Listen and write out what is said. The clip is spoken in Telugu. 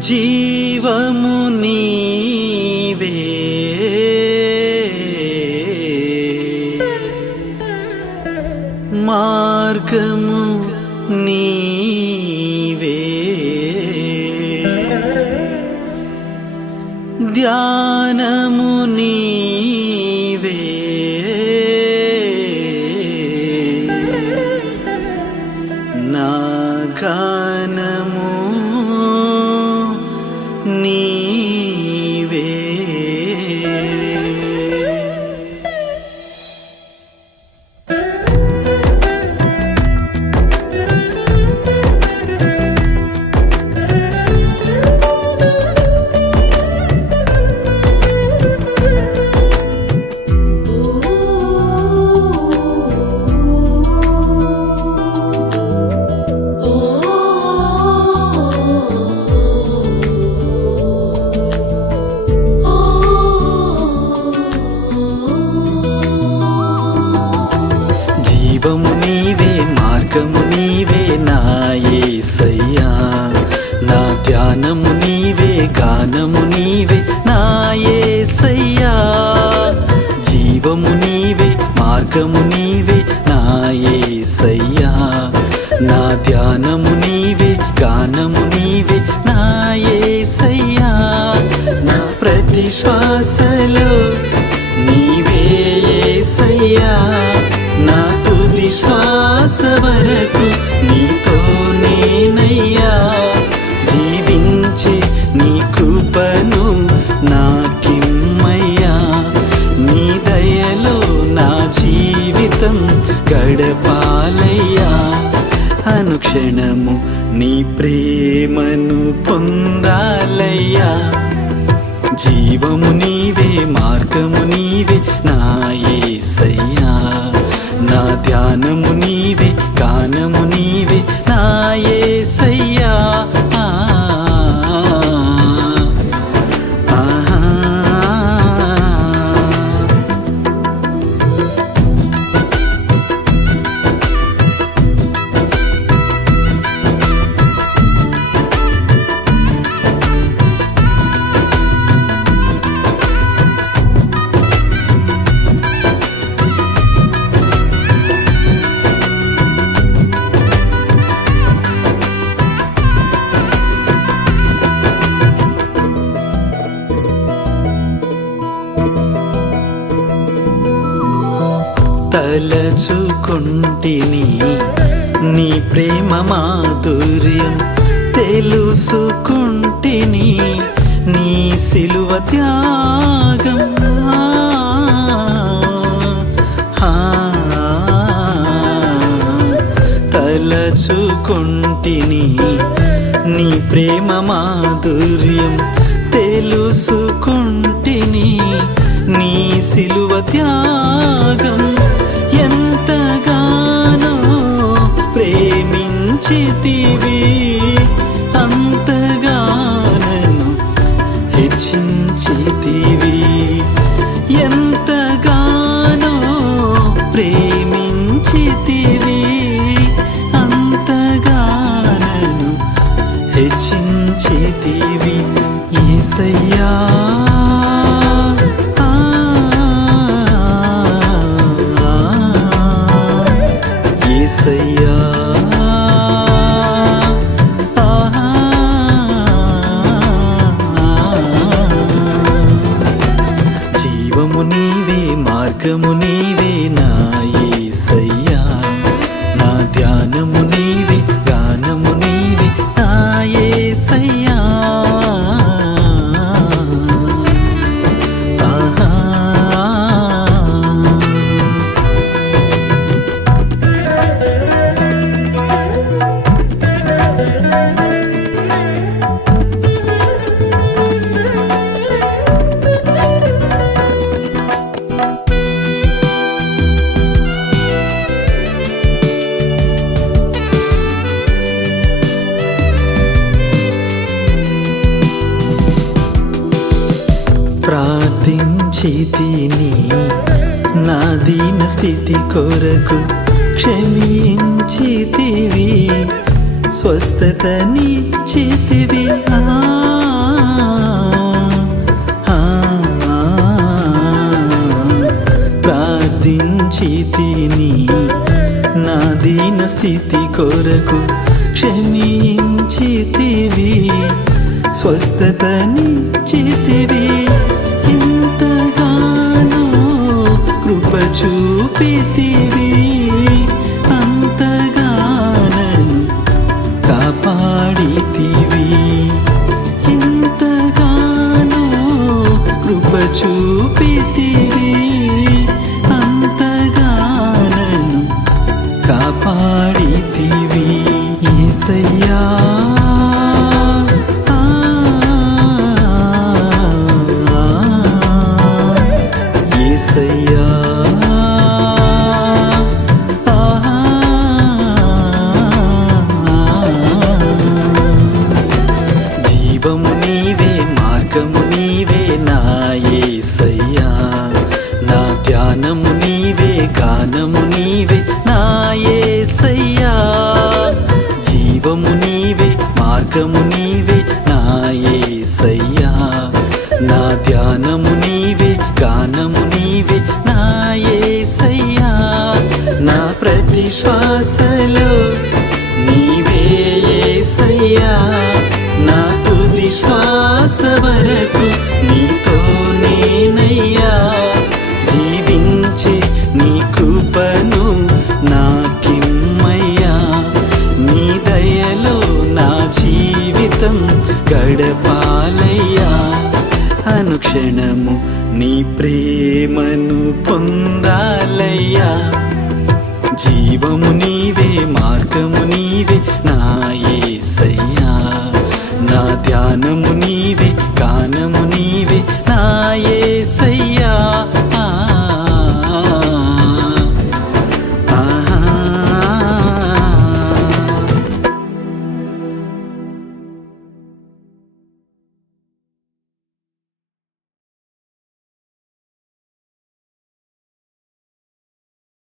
జీవము నీవే మార్గము నీవే ధ్యానము నీవే నా గానము నీవే. జీవము నీవే మార్గము నీవే నా యేసయ్యా, నా ధ్యానము నీవే గానము నీవే నా యేసయ్యా. జీవము నీవే మార్గము నీవే నా యేసయ్యా, నా ధ్యానము నీవే గానము నీవే నా యేసయ్యా. నా ప్రతి శ్వాసలో నీవే యేసయ్యా, నా తుది శ్వాస వరకు నీతో నేనయ్యా. జీవించే నీ కృపను నాకిమ్మయ్యా, నీ దయలో నా జీవితం గడపాలయ్యా. అనుక్షణము నీ ప్రేమను పొందాలయ్యా. జీవము నీవే మార్గము నీవే నా యేసయ్యా, నా ధ్యానము నీవే గానము నీవే నా యేసయ్యా. తలచుకొంటిని నీ ప్రేమ మాధుర్యం, తెలుసుకుంటిని నీ సిలువ త్యాగం. తలచుకొంటిని నీ ప్రేమ మాధుర్యం, తెలుసుకుంటిని నీ సిలువ త్యాగం. ఎంతగానో ప్రేమించితివి, అంతగానను హెచ్చించితివి. ఎంతగానో ప్రేమించితివి, అంతగానను హెచ్చించితివి. యేసయ్యా యేసయ్యా, జీవము నీవే మార్గము నీవే నా యేసయ్యా, నా ధ్యానము నీవే గానము నీవే నా యేసయ్యా. ప్రార్థించితిని నా దీన స్థితి కొరకు, క్షమించితివి స్వస్థతనిచ్చితివి. స్థితి కొరకు క్షమించితివి, స్వస్థతనిచ్చితివి. ఎంతగానో కృప చూపితివి, అంతగానను కాపాడితివి. ఎంతగానో కృప చూపితివి, అంతగానను కాపాడితివి. యేసయ్యా యేసయ్యా జీవము నీవే, మార్గము నీవే నా యేసయ్యా. నా ధ్యానము నీవే, గానము నీవే నా యేసయ్యా. జీవము నీవే, మార్గము నీవే నా యేసయ్యా. నా ధ్యానము నీవే, గానము నీవే నా యేసయ్యా. నా ప్రతి శ్వాసలో నీవే యేసయ్యా. నా తుది శ్వాస వరకు నీతో నేనయ్యా. జీవించే నీ కృపను నాకిమ్మయ్యా. నీ దయలో నా జీవితం గడపాలయ్యా. అనుక్షణము నీ ప్రేమను పొందాలయ్యా. జీవము నీవే, మార్గము నీవే నా యేసయ్యా. నా ధ్యానము నీవే, గానము నీవే నా యేసయ్యా.